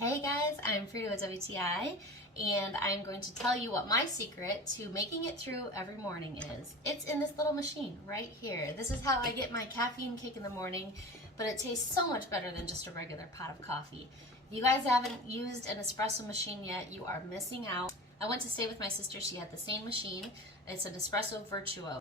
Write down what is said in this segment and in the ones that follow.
Hey guys, I'm Frida with WTI, and I'm going to tell you what my secret to making it through every morning is. It's in this little machine right here. This is how I get my caffeine kick in the morning, but it tastes so much better than just a regular pot of coffee. If you guys haven't used an espresso machine yet, you are missing out. I went to stay with my sister. She had the same machine. It's an Nespresso Vertuo.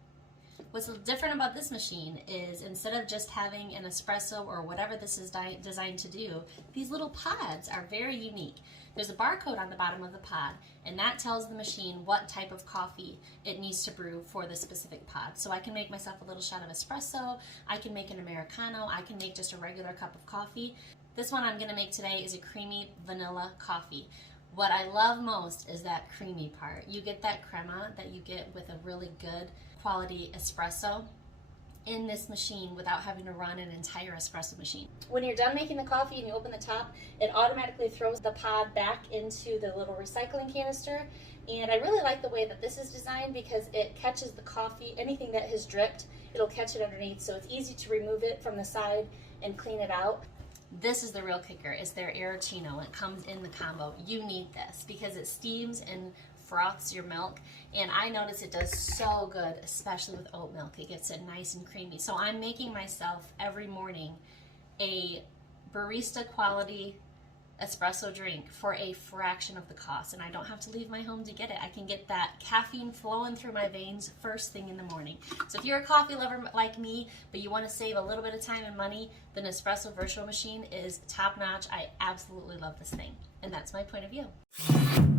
What's different about this machine is instead of just having an espresso or whatever this is designed to do, these little pods are very unique. There's a barcode on the bottom of the pod, and that tells the machine what type of coffee it needs to brew for the specific pod. So I can make myself a little shot of espresso, I can make an Americano, I can make just a regular cup of coffee. This one I'm going to make today is a creamy vanilla coffee. What I love most is that creamy part. You get that crema that you get with a really good quality espresso in this machine without having to run an entire espresso machine. When you're done making the coffee and you open the top, it automatically throws the pod back into the little recycling canister. And I really like the way that this is designed because it catches the coffee, anything that has dripped, it'll catch it underneath, so it's easy to remove it from the side and clean it out. This is the real kicker, is their Arrowtino. It comes in the combo. You need this because it steams and froths your milk, and I notice it does so good, especially with oat milk. It gets it nice and creamy. So I'm making myself every morning a barista quality espresso drink for a fraction of the cost, and I don't have to leave my home to get it. I can get that caffeine flowing through my veins first thing in the morning. So if you're a coffee lover like me, but you want to save a little bit of time and money, the Nespresso Vertuo machine is top notch. I absolutely love this thing, and that's my point of view.